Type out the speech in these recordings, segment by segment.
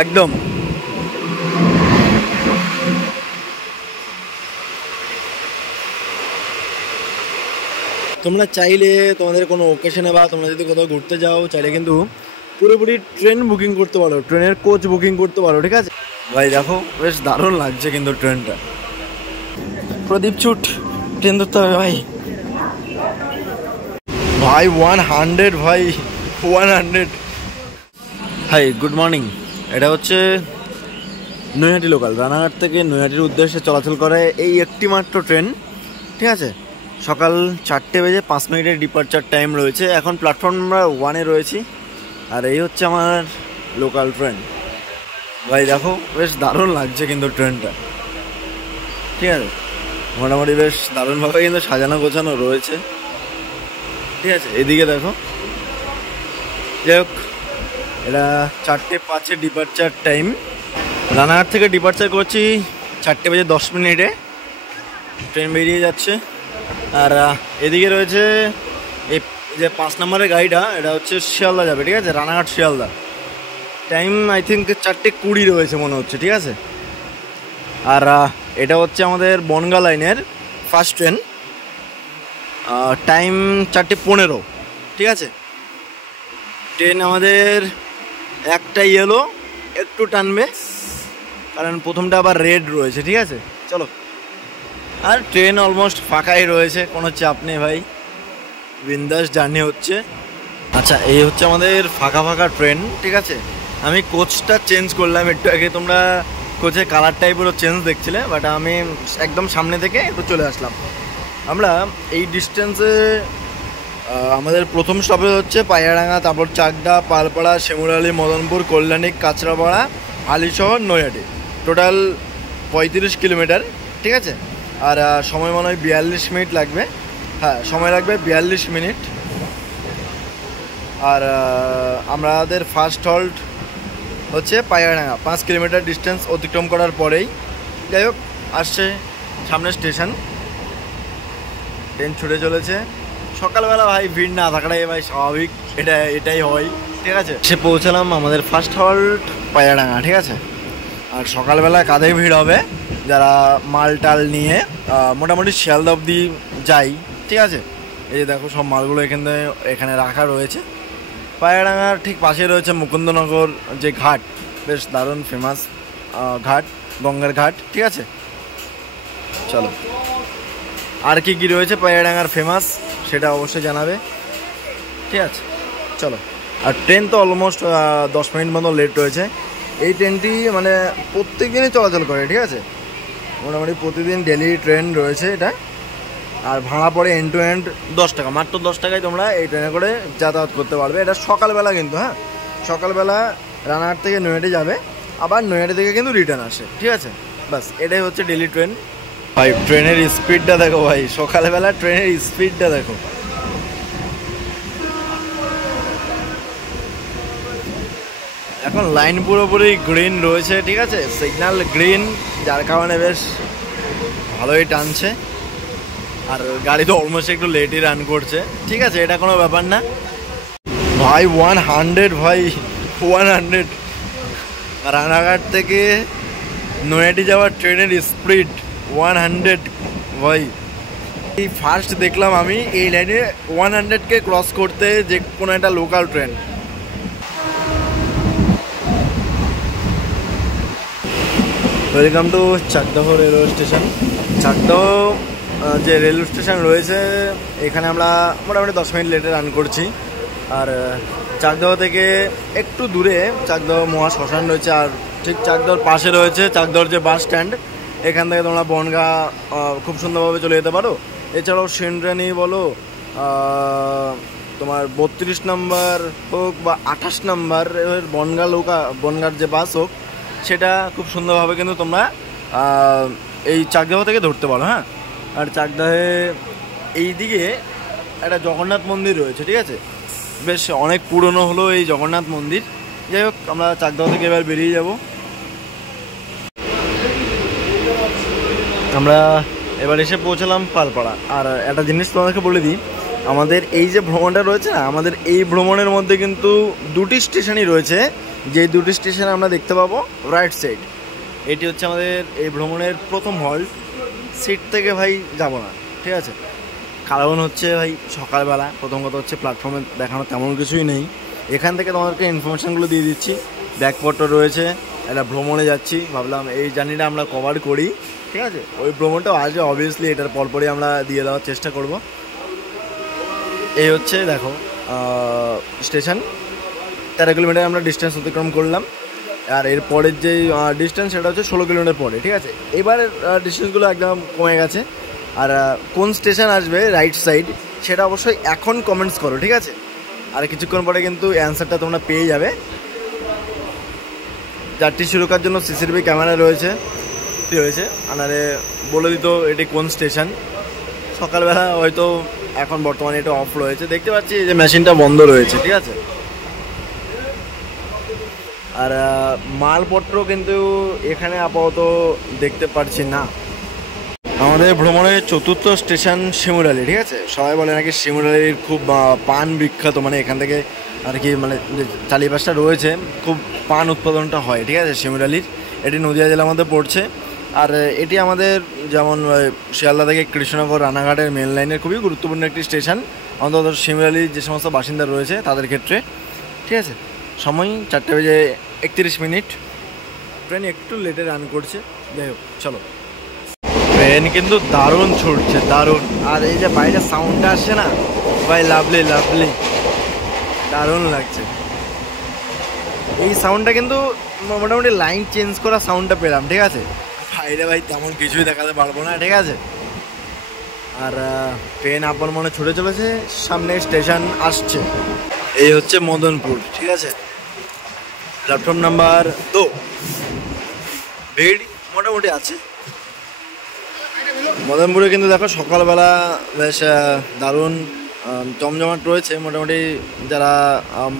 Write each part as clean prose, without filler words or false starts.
একদম। তোমরা চাইলে তোমাদের কোনো ওকেশনে বা তোমরা যদি কোথাও ঘুরতে যাও চাইলে কিন্তু পুরোপুরি ট্রেন বুকিং করতে পারো, ট্রেনের কোচ বুকিং করতে পারো, ঠিক আছে ভাই। দেখো বেশ দারুণ লাগছে কিন্তু ট্রেনটা। প্রদীপ ছুট, ট্রেন ধরতে হবে ভাই। ভাই 100 ভাই 100। Hi, good morning. এটা হচ্ছে নৈহাটি লোকাল, রানাঘাট থেকে নৈহাটির উদ্দেশ্যে চলাচল করে এই একটি মাত্র ট্রেন, ঠিক আছে। সকাল 4:05 ডিপারচার টাইম রয়েছে। এখন প্ল্যাটফর্ম আমরা 1-এ রয়েছি, আর এই হচ্ছে আমার লোকাল ট্রেন। ভাই দেখো বেশ দারুণ লাগছে কিন্তু ট্রেনটা, ঠিক আছে। মোটামুটি বেশ দারুণভাবে কিন্তু সাজানো গোছানো রয়েছে, ঠিক আছে। এদিকে দেখো, যাই হোক, এটা 4:05 ডিপারচার টাইম। রানাঘাট থেকে ডিপারচার করছি 4:10 ট্রেন বেরিয়ে যাচ্ছে। আর এদিকে রয়েছে এই যে 5 নম্বরের গাড়িটা, এটা হচ্ছে শিয়ালদা যাবে, ঠিক আছে, Ranaghat Sealdah. Time I think 4:20 রয়েছে মনে হচ্ছে, ঠিক আছে। আর এটা হচ্ছে আমাদের বনগা লাইনের ফার্স্ট ট্রেন, টাইম 4:15, ঠিক আছে। ট্রেন আমাদের একটা ইয়েলো একটু টানবে, কারণ প্রথমটা আবার রেড রয়েছে, ঠিক আছে। চলো, আর ট্রেন অলমোস্ট ফাঁকাই রয়েছে, কোনো চাপ নেই ভাই, বিন্দাস জার্নি হচ্ছে। আচ্ছা, এই হচ্ছে আমাদের ফাঁকা ফাঁকা ট্রেন, ঠিক আছে। আমি কোচটা চেঞ্জ করলাম একটু আগে, তোমরা কোচের কালার টাইপেরও চেঞ্জ দেখছিলে, বাট আমি একদম সামনে থেকে একটু চলে আসলাম। আমরা এই ডিস্টেন্সে আমাদের প্রথম স্টপেজ হচ্ছে পায়রাডাঙ্গা, তারপর চাকদা, পালপাড়া, শিমুরালী, মদনপুর, কল্যাণী, কাঁচরাপাড়া, হালিশহর, নৈহাটি। টোটাল 35 কিলোমিটার, ঠিক আছে। আর সময় মনে হয় 42 মিনিট লাগবে। হ্যাঁ, সময় লাগবে 42 মিনিট। আর আমাদের ফার্স্ট হল্ট হচ্ছে পায়রাডাঙ্গা, 5 কিলোমিটার ডিস্টেন্স অতিক্রম করার পরেই। যাই হোক, আসছে সামনে স্টেশন, ট্রেন ছুটে চলেছে। সকালবেলা ভাই ভিড় না থাকাটাই ভাই স্বাভাবিক, এটাই হয়, ঠিক আছে। সে পৌঁছালাম আমাদের ফার্স্ট হল্ট পায়রাডাঙ্গা, ঠিক আছে। আর সকালবেলা কাঁধে ভিড় হবে যারা মাল টাল নিয়ে মোটামুটি শিয়ালদা অবধি যাই, ঠিক আছে। এই যে দেখো, সব মালগুলো এখানে রাখা রয়েছে। পায়রাডাঙ্গার ঠিক পাশে রয়েছে মুকুন্দনগর যে ঘাট, বেশ দারুণ ফেমাস ঘাট, গঙ্গার ঘাট, ঠিক আছে। চলো, আর কি কি রয়েছে পায়রাডাঙ্গার ফেমাস সেটা অবশ্যই জানাবে, ঠিক আছে। চলো, আর ট্রেন তো অলমোস্ট 10 মিনিট মতো লেট রয়েছে। এই ট্রেনটি মানে প্রত্যেক দিনই চলাচল করে, ঠিক আছে। মোটামুটি প্রতিদিন ডেলি ট্রেন রয়েছে এটা। আর ভাড়া পড়ে এন্ড টু এন্ড 10 টাকা, মাত্র 10 টাকায় তোমরা এই ট্রেনে করে যাতায়াত করতে পারবে। এটা সকালবেলা কিন্তু, হ্যাঁ, সকালবেলা রানাঘাট থেকে নৈহাটি যাবে, আবার নৈহাটি থেকে কিন্তু রিটার্ন আসে, ঠিক আছে। বাস, এটাই হচ্ছে ডেলি ট্রেন। ভাই ট্রেনের স্পিডটা দেখো ভাই, সকালবেলা ট্রেনের স্পিডটা দেখো। এখন লাইন পুরোপুরি গ্রিন রয়েছে, ঠিক আছে, সিগন্যাল গ্রিন, যার কারণে বেশ ভালোই টানছে। আর গাড়ি তো অলমোস্ট একটু লেটই রান করছে, ঠিক আছে, এটা কোনো ব্যাপার না ভাই। 100 ভাই 100। রানাঘাট থেকে নৈহাটি যাওয়ার ট্রেনের স্পিড 100 ভাই। এই ফার্স্ট দেখলাম আমি এই লাইনে 100কে ক্রস করতে যে কোনো একটা local train. Welcome to Chakdah railway station. Chakdah যে রেলওয়ে স্টেশন রয়েছে, এখানে আমরা মোটামুটি 10 মিনিট লেটে রান করছি। আর চাকদাহ থেকে একটু দূরে চাকদাহ মহা শ্মশান রয়েছে, আর ঠিক চাকদাহর পাশে রয়েছে চাকদাহর যে বাস স্ট্যান্ড। এখান থেকে তোমরা বনগা খুব সুন্দরভাবে চলে যেতে পারো। এছাড়াও সেন্ট্রানি বলো, তোমার 32 নম্বর হোক বা 28 নম্বর বনগার যে বাস হোক, সেটা খুব সুন্দরভাবে কিন্তু তোমরা এই চাকদাহ থেকে ধরতে পারো, হ্যাঁ। আর চাকদাহে এই দিকে একটা জগন্নাথ মন্দির রয়েছে, ঠিক আছে, বেশ অনেক পুরনো হলো এই জগন্নাথ মন্দির। যাই হোক, আমরা চাকদাহ থেকে এবার বেরিয়ে যাব। আমরা এবার এসে পৌঁছালাম পালপাড়া। আর একটা জিনিস তোমাদেরকে বলে দিই, আমাদের এই যে ভ্রমণটা রয়েছে না, আমাদের এই ভ্রমণের মধ্যে কিন্তু 2টি স্টেশনই রয়েছে যে দুটি স্টেশন আমরা দেখতে পাবো রাইট সাইড, এটি হচ্ছে আমাদের এই ভ্রমণের প্রথম হল্ট। সিট থেকে ভাই যাব না, ঠিক আছে? কারণ হচ্ছে ভাই সকালবেলা, প্রথম কথা হচ্ছে প্ল্যাটফর্মে দেখানো তেমন কিছুই নেই। এখান থেকে তোমাদেরকে ইনফরমেশানগুলো দিয়ে দিচ্ছি। ব্যাগপত্র রয়েছে, একটা ভ্রমণে যাচ্ছি, ভাবলাম এই জার্নিটা আমরা কভার করি, ঠিক আছে? ওই ভ্রমণটাও আসবে অবভিয়াসলি, এটার পরপরই আমরা দিয়ে দেওয়ার চেষ্টা করব। এই হচ্ছে দেখো স্টেশন, 13 কিলোমিটার আমরা ডিস্টেন্স অতিক্রম করলাম। আর এর পরের যে ডিস্টেন্স সেটা হচ্ছে 16 কিলোমিটার পরে, ঠিক আছে? এবার ডিস্টেন্সগুলো একদম কমে গেছে। আর কোন স্টেশন আসবে রাইট সাইড সেটা অবশ্যই এখন কমেন্টস করো, ঠিক আছে? আর কিছুক্ষণ পরে কিন্তু অ্যান্সারটা তোমরা পেয়ে যাবে। যাত্রী সুরক্ষার জন্য সিসিটিভি ক্যামেরা রয়েছে, কী হয়েছে আনারে বলে দিত এটি কোন স্টেশন। সকালবেলা হয়তো, এখন বর্তমানে এটা অফ রয়েছে, দেখতে পাচ্ছি যে মেশিনটা বন্ধ রয়েছে, ঠিক আছে? আর মালপত্র কিন্তু এখানে আপাতত দেখতে পাচ্ছি না। আমাদের ভ্রমণের চতুর্থ স্টেশন শিমুরালি, ঠিক আছে? সবাই বলে নাকি শিমুরালির খুব পান বিখ্যাত, মানে এখান থেকে আর কি, মানে যে চারিপাশটা রয়েছে খুব পান উৎপাদনটা হয়, ঠিক আছে? শিমুরালির এটি নদিয়া জেলার মধ্যে পড়ছে। আর এটি আমাদের যেমন শিয়ালদা থেকে কৃষ্ণনগর রানাঘাটের মেন লাইনের খুবই গুরুত্বপূর্ণ একটি স্টেশন, অন্তত শিমুরালির যে সমস্ত বাসিন্দা রয়েছে তাদের ক্ষেত্রে, ঠিক আছে? সময় 4:31। ট্রেন একটু লেটে রান করছে, যাই হোক চলো। ট্রেন কিন্তু দারুণ ছুটছে, দারুণ। আর এই যে বাইরে সাউন্ডটা আসছে না ভাই, লাভলি লাভলি, দারুণ লাগছে। এই সাউন্ডটা কিন্তু মোটামুটি লাইন চেঞ্জ করা সাউন্ডটা পেলাম, ঠিক আছে? বাইরে ভাই তেমন কিছুই দেখাতে পারবো না, ঠিক আছে? আর ট্রেন আপন মনে ছুটে চলেছে, সামনে স্টেশন আসছে। এই হচ্ছে মদনপুর, ঠিক আছে? Platform number 2। ভিড় মোটামুটি আছে মদনপুরে, কিন্তু দেখো সকালবেলা বেশ দারুণ জমজমাট রয়েছে মোটামুটি, যারা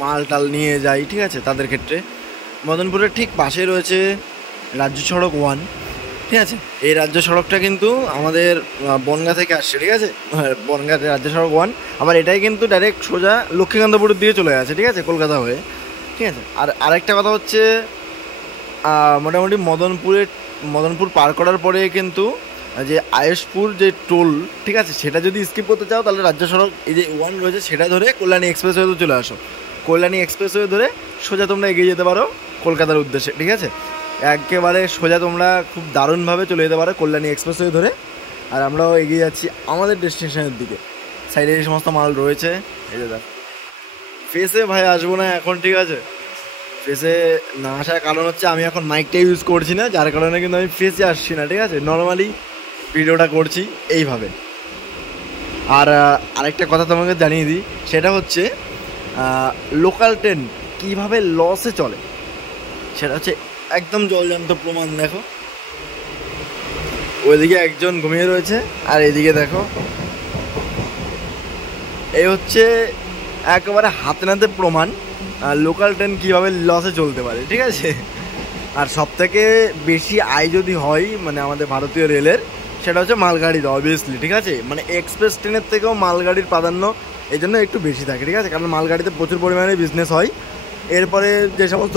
মাল টাল নিয়ে যায়, ঠিক আছে? তাদের ক্ষেত্রে মদনপুরের ঠিক পাশে রয়েছে রাজ্য সড়ক 1, ঠিক আছে? এই রাজ্য সড়কটা কিন্তু আমাদের বনগাঁ থেকে আসছে, ঠিক আছে? বনগাঁ রাজ্য সড়ক 1, আবার এটাই কিন্তু ডাইরেক্ট সোজা লক্ষ্মীকান্তপুরের দিকে চলে গেছে, ঠিক আছে? কলকাতা হয়ে, ঠিক আছে? আর আরেকটা কথা হচ্ছে মোটামুটি মদনপুর পার করার পরে কিন্তু যে আয়েশপুর যে টোল, ঠিক আছে? সেটা যদি স্কিপ করতে চাও তাহলে রাজ্য সড়ক এই যে 1 রয়েছে সেটা ধরে কল্যাণী এক্সপ্রেসওয়েতে চলে আসো। কল্যাণী এক্সপ্রেসওয়ে ধরে সোজা তোমরা এগিয়ে যেতে পারো কলকাতার উদ্দেশ্যে, ঠিক আছে? একেবারে সোজা তোমরা খুব দারুণভাবে চলে যেতে পারো কল্যাণী এক্সপ্রেসওয়ে ধরে। আর আমরাও এগিয়ে যাচ্ছি আমাদের ডেস্টিনেশনের দিকে। সাইডে এই সমস্ত মাল রয়েছে, এই যে দেখ। ফেসে ভাই আসবো না এখন, ঠিক আছে? ফেসে না আসার কারণ হচ্ছে আমি এখন মাইকটা ইউজ করছি না, যার কারণে কিন্তু আমি ফেসে আসছি না, ঠিক আছে? নর্মালি ভিডিওটা করছি এইভাবে। আর আরেকটা কথা তোমাকে জানিয়ে দিই, সেটা হচ্ছে লোকাল ট্রেন কীভাবে লসে চলে সেটা হচ্ছে একদম জলজান্ত প্রমাণ। দেখো ওইদিকে একজন ঘুমিয়ে রয়েছে, আর এদিকে দেখো, এই হচ্ছে একেবারে হাতে নাতে প্রমাণ লোকাল ট্রেন কীভাবে লসে চলতে পারে, ঠিক আছে? আর সবথেকে বেশি আয় যদি হয় মানে আমাদের ভারতীয় রেলের, সেটা হচ্ছে মালগাড়িতে অবভিয়াসলি, ঠিক আছে? মানে এক্সপ্রেস ট্রেনের থেকেও মালগাড়ির প্রাধান্য এই জন্য একটু বেশি থাকে, ঠিক আছে? কারণ মালগাড়িতে প্রচুর পরিমাণে বিজনেস হয়। এরপরে যে সমস্ত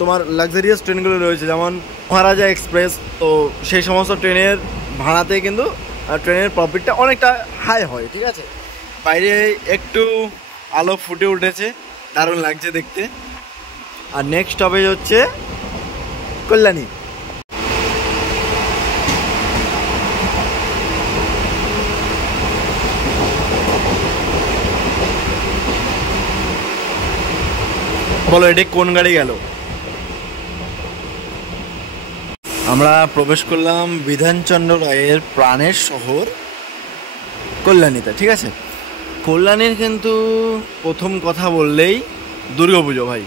তোমার লাক্সারিয়াস ট্রেনগুলো রয়েছে, যেমন মহারাজা এক্সপ্রেস, তো সেই সমস্ত ট্রেনের ভাড়াতে কিন্তু ট্রেনের প্রফিটটা অনেকটা হাই হয়, ঠিক আছে? বাইরে একটু আলো ফুটে উঠেছে, দারুণ লাগছে দেখতে। আর নেক্সট স্টপেজ হচ্ছে কল্যাণী। বলো এটি কোন গাড়ি গেল? আমরা প্রবেশ করলাম বিধানচন্দ্র রায়ের প্রাণের শহর কল্যাণীতে, ঠিক আছে? কল্যাণীর কিন্তু প্রথম কথা বললেই দুর্গাপুজো ভাই,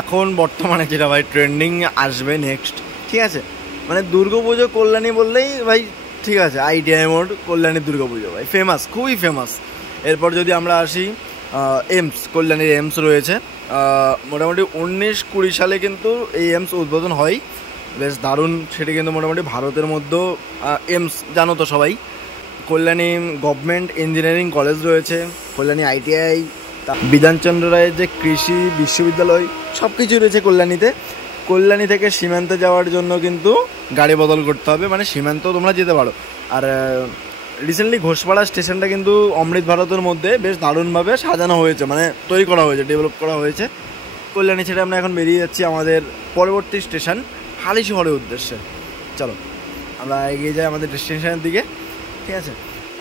এখন বর্তমানে যেটা ভাই ট্রেন্ডিং আসবে নেক্সট, ঠিক আছে? মানে দুর্গাপুজো কল্যাণী বললেই ভাই, ঠিক আছে, আইটিআই মোড কল্যাণীর দুর্গাপুজো ভাই ফেমাস, খুবই ফেমাস। এরপর যদি আমরা আসি এমস, কল্যাণীর এমস রয়েছে, মোটামুটি 19-20 সালে কিন্তু এই এমস উদ্বোধন হয়, বেশ দারুণ। সেটি কিন্তু মোটামুটি ভারতের মধ্যেও এমস জানো তো সবাই। কল্যাণী গভর্নমেন্ট ইঞ্জিনিয়ারিং কলেজ রয়েছে, কল্যাণী আইটিআই, বিধানচন্দ্র রায়ের যে কৃষি বিশ্ববিদ্যালয় সব কিছু রয়েছে কল্যাণীতে। কল্যাণী থেকে সীমান্তে যাওয়ার জন্য কিন্তু গাড়ি বদল করতে হবে, মানে সীমান্ত তোমরা যেতে পারো। আর রিসেন্টলি ঘোষপাড়া স্টেশনটা কিন্তু অমৃত ভারতের মধ্যে বেশ দারুণভাবে সাজানো হয়েছে, মানে তৈরি করা হয়েছে, ডেভেলপ করা হয়েছে। কল্যাণী ছেড়ে আমরা এখন বেরিয়ে যাচ্ছি আমাদের পরবর্তী স্টেশন হালিশহরের উদ্দেশ্যে। চলো আমরা এগিয়ে যাই আমাদের ডেস্টিনেশনের দিকে, ঠিক আছে।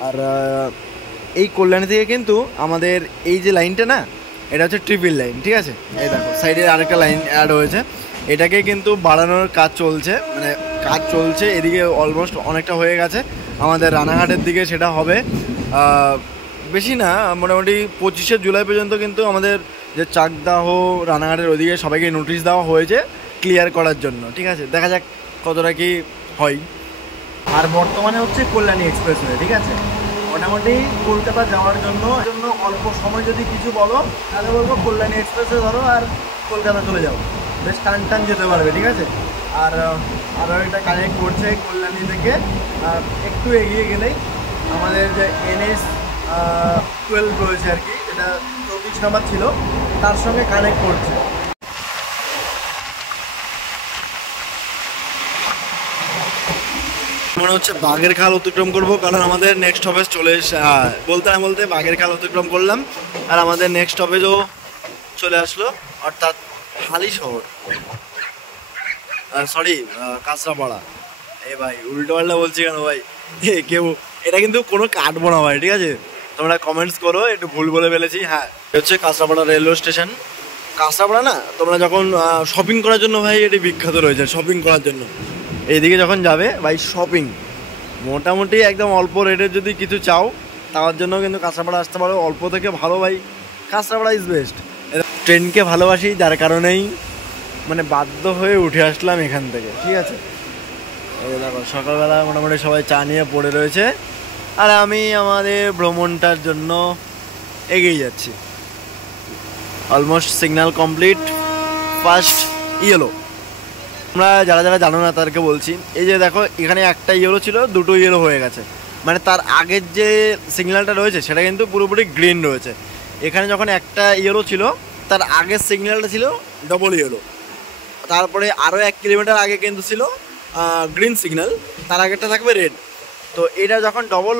আর এই কল্যাণী থেকে কিন্তু আমাদের এই যে লাইনটা না, এটা হচ্ছে ট্রিপল লাইন, ঠিক আছে। এই দেখো সাইডে আরেকটা লাইন অ্যাড হয়েছে, এটাকে কিন্তু বাড়ানোর কাজ চলছে, মানে কাজ চলছে এদিকে অলমোস্ট অনেকটা হয়ে গেছে। আমাদের রানাঘাটের দিকে সেটা হবে বেশি না, মোটামুটি 25শে জুলাই পর্যন্ত কিন্তু আমাদের যে চাকদাহ রানাঘাটের ওদিকে সবাইকে নোটিশ দেওয়া হয়েছে ক্লিয়ার করার জন্য, ঠিক আছে। দেখা যাক কতটা কি হয়। আর বর্তমানে হচ্ছে কল্যাণী এক্সপ্রেসওয়ে, ঠিক আছে। মোটামুটি কলকাতা যাওয়ার জন্য অল্প সময় যদি কিছু বলো তাহলে বলবো কল্যাণী এক্সপ্রেসে ধরো আর কলকাতা চলে যাও, বেশ টান যেতে পারবে, ঠিক আছে। আর আরও এটা কানেক্ট করছে কল্যাণী থেকে একটু এগিয়ে গেলেই আমাদের যে NH-12 রয়েছে আর কি, যেটা 24 নম্বর ছিল, তার সঙ্গে কানেক্ট করছে। মনে হচ্ছে বাঘের খাল অতিক্রম করবো, কারণ আমাদের নেক্সট স্টপেজ চলে এসে বলতে না বলতে বাঘের খাল অতিক্রম করলাম আর আমাদের নেক্সট স্টপেজও চলে আসলো, অর্থাৎ হালিশহর, সরি কাঁচরাপাড়া। এ ভাই উল্টো পাল্টা বলছি কেন ভাই, কেউ এটা কিন্তু কোনো কাটবো না ভাই, ঠিক আছে। তোমরা কমেন্টস করো একটু ভুল বলে ফেলেছি। হ্যাঁ, হচ্ছে কাঁচরাপাড়া রেলওয়ে স্টেশন। কাঁচরাপাড়া না, তোমরা যখন শপিং করার জন্য ভাই এটি বিখ্যাত রয়েছে, শপিং করার জন্য। এইদিকে যখন যাবে ভাই শপিং মোটামুটি একদম অল্প রেটের যদি কিছু চাও তার জন্য কিন্তু কাঁচরাপাড়া আসতে পারো, অল্প থেকে ভালো ভাই, কাঁচরাপাড়া ইজ বেস্ট। ট্রেনকে ভালোবাসি যার কারণেই মানে বাধ্য হয়ে উঠে আসলাম এখান থেকে, ঠিক আছে। এই দেখো সকালবেলা মোটামুটি সবাই চা নিয়ে পড়ে রয়েছে আর আমি আমাদের ভ্রমণটার জন্য এগিয়ে যাচ্ছি। Almost signal complete, first yellow. তোমরা যারা যারা জানো না তাদেরকে বলছি, এই যে দেখো এখানে একটা ইয়েলো ছিল, দুটো ইয়েলো হয়ে গেছে, মানে তার আগের যে সিগন্যালটা রয়েছে সেটা কিন্তু পুরোপুরি গ্রিন রয়েছে। এখানে যখন একটা ইয়েলো ছিল তার আগের সিগন্যালটা ছিল ডবল ইয়েলো, তারপরে আরও 1 কিলোমিটার আগে কিন্তু ছিল গ্রিন সিগন্যাল, তার আগেরটা থাকবে রেড। তো এটা যখন ডবল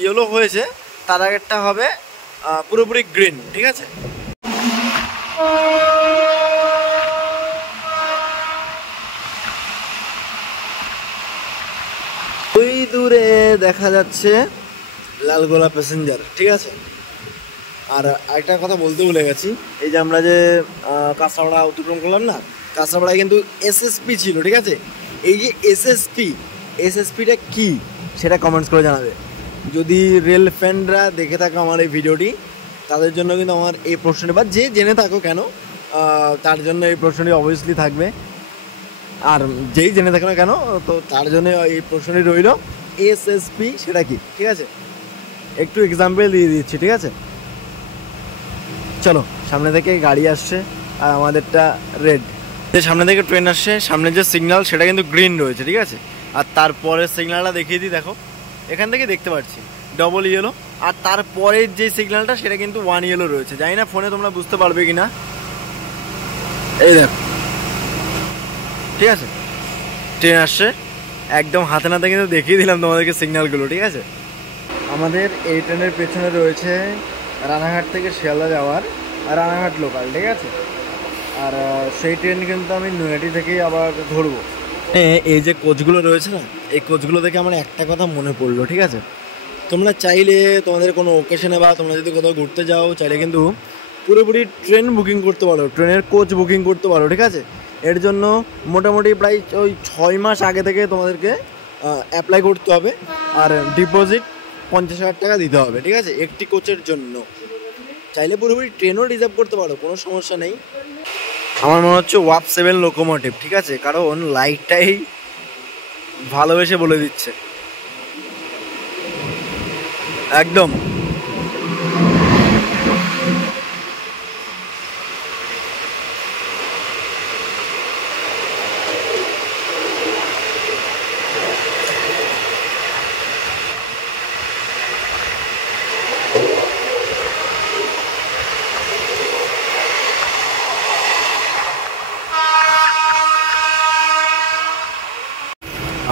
ইয়েলো হয়েছে তার আগেরটা হবে পুরোপুরি গ্রিন, ঠিক আছে। ওই দূরে দেখা যাচ্ছে লালগোলা প্যাসেঞ্জার, ঠিক আছে। আর একটা কথা বলতে ভুলে গেছি, এই যে আমরা যে কাঁচরাপাড়া অতিক্রম করলাম না, কাঁচরাপাড়ায় কিন্তু SSP ছিল, ঠিক আছে। এই যে এসএসপিটা কি সেটা কমেন্টস করে জানাবে। যদি রেল ফ্যানরা দেখে থাকো আমার এই ভিডিওটি, তাদের জন্য কিন্তু আমার এই প্রশ্নটি, বা যে জেনে থাকো কেন, তার জন্য এই প্রশ্নটি অবভিয়াসলি থাকবে। আর যেই জেনে থাকো না কেন, তো তার জন্য এই প্রশ্নটি রইল SSP সেটা কি, ঠিক আছে। একটু এক্সাম্পল দিয়ে দিচ্ছি, ঠিক আছে। চলো, সামনে থেকে গাড়ি আসছে আর আমাদেরটা রেড, সামনে থেকে ট্রেন আসছে, সামনে যে সিগন্যাল সেটা কিন্তু গ্রিন রয়েছে, ঠিক আছে। আর তারপরের সিগন্যালটা দেখিয়ে দিই, দেখো এখান থেকে দেখতে পাচ্ছি ডবল ইয়েলো, আর তারপরের যে সিগন্যালটা সেটা কিন্তু 1 ইয়েলো রয়েছে। জানি না ফোনে তোমরা বুঝতে পারবে কি না, এই দেখো, ঠিক আছে। ট্রেন আসছে, একদম হাতে নাতে কিন্তু দেখিয়ে দিলাম তোমাদেরকে সিগন্যালগুলো, ঠিক আছে। আমাদের এই ট্রেনের পেছনে রয়েছে রানাঘাট থেকে শিয়ালদা যাওয়ার রানাঘাট লোকাল, ঠিক আছে। আর সেই ট্রেন কিন্তু আমি নৈহাটি থেকেই আবার ধরবো। এই যে কোচগুলো রয়েছে না, এই কোচগুলো দেখে আমার একটা কথা মনে পড়লো, ঠিক আছে। তোমরা চাইলে তোমাদের কোনো ওকেশনে বা তোমরা যদি কোথাও ঘুরতে যাও, চাইলে কিন্তু পুরোপুরি ট্রেন বুকিং করতে পারো, ট্রেনের কোচ বুকিং করতে পারো, ঠিক আছে। এর জন্য মোটামুটি প্রায় ওই 6 মাস আগে থেকে তোমাদেরকে অ্যাপ্লাই করতে হবে, আর ডিপোজিট 50,000 টাকা দিতে হবে, ঠিক আছে, একটি কোচের জন্য। চাইলে পুরোপুরি ট্রেনও রিজার্ভ করতে পারো, কোনো সমস্যা নেই। আমার মনে হচ্ছে ওয়াপ 7 লোকোমোটিভ, ঠিক আছে, কারণ লাইটটাই ভালোবেসে বলে দিচ্ছে একদম।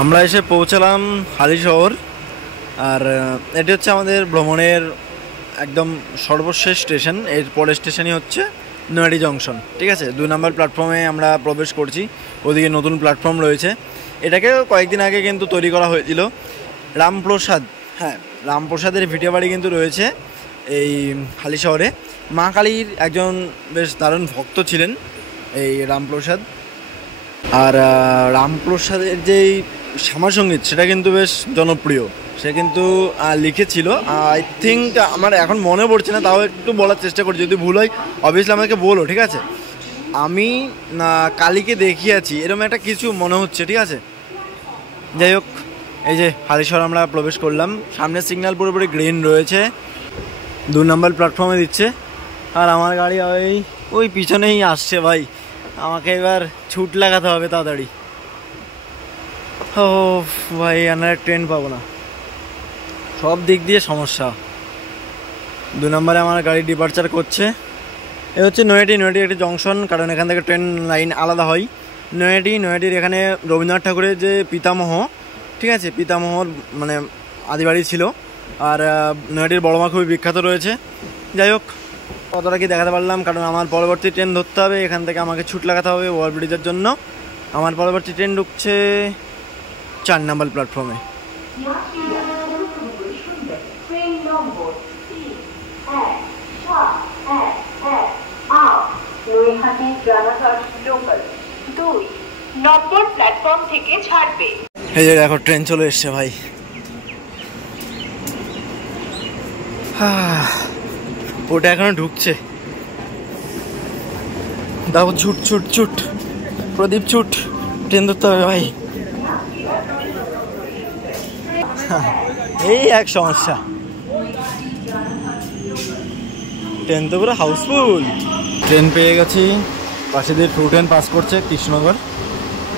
আমরা এসে পৌঁছালাম হালিশহর। আর এটি হচ্ছে আমাদের ভ্রমণের একদম সর্বশেষ স্টেশন। এর পরের স্টেশনই হচ্ছে নৈহাটি জংশন। ঠিক আছে, 2 নম্বর প্ল্যাটফর্মে আমরা প্রবেশ করছি। ওদিকে নতুন প্ল্যাটফর্ম রয়েছে। এটাকে কয়েকদিন আগে কিন্তু তৈরি করা হয়েছিল। রামপ্রসাদ, হ্যাঁ রামপ্রসাদের ভিটে বাড়ি কিন্তু রয়েছে এই হালিশহরে। মা কালীর একজন বেশ দারুণ ভক্ত ছিলেন এই রামপ্রসাদ। আর রামপ্রসাদের যেই শ্যামাসঙ্গীত সেটা কিন্তু বেশ জনপ্রিয়। সে কিন্তু লিখেছিল, আই থিঙ্ক, আমার এখন মনে পড়ছে না, তাও একটু বলার চেষ্টা করছি, যদি ভুল হয় অবভিয়াসলি আমাকে বলো। ঠিক আছে, আমি কালীকে দেখিয়েছি এরকম একটা কিছু মনে হচ্ছে। ঠিক আছে, যাই হোক, এই যে হালিশহর আমরা প্রবেশ করলাম। সামনে সিগন্যাল পুরোপুরি গ্রিন রয়েছে। 2 নম্বর প্ল্যাটফর্মে দিচ্ছে। আর আমার গাড়ি ওই পিছনেই আসছে ভাই। আমাকে এবার ছুট লাগাতে হবে তাড়াতাড়ি। ও ভাই, আর ট্রেন পাবো না, সব দিক দিয়ে সমস্যা। 2 নম্বরে আমার গাড়ি ডিপার্চার করছে। এ হচ্ছে নৈহাটি একটি জংশন, কারণ এখান থেকে ট্রেন লাইন আলাদা হয়। নৈহাটির এখানে রবীন্দ্রনাথ ঠাকুরের যে পিতামহ, ঠিক আছে, পিতামহর মানে আদিবাড়ি ছিল। আর নৈহাটির বড়মা খুবই বিখ্যাত রয়েছে। যাই হোক, কতটা কি দেখাতে পারলাম, কারণ আমার পরবর্তী ট্রেন ধরতে হবে। এখান থেকে আমাকে ছুট লাগাতে হবে ওভারব্রিজের জন্য। আমার পরবর্তী ট্রেন ঢুকছে 4 নম্বর প্ল্যাটফর্মে। এই যে দেখো ট্রেন চলে এসছে ভাই। ওটা এখনো ঢুকছে। দাও ছুট ছুট ছুট, প্রদীপ ছুট, ট্রেন ধরতে হবে ভাই। এই এক সমস্যা, ট্রেন তো পুরো হাউসফুল। ট্রেন পেয়ে গেছি, পাশে দিয়ে ট্রু ট্রেন পাস করছে কৃষ্ণনগর।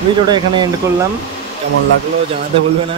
ভিডিওটা এখানে এন্ড করলাম। কেমন লাগলো জানাতে ভুলবে না।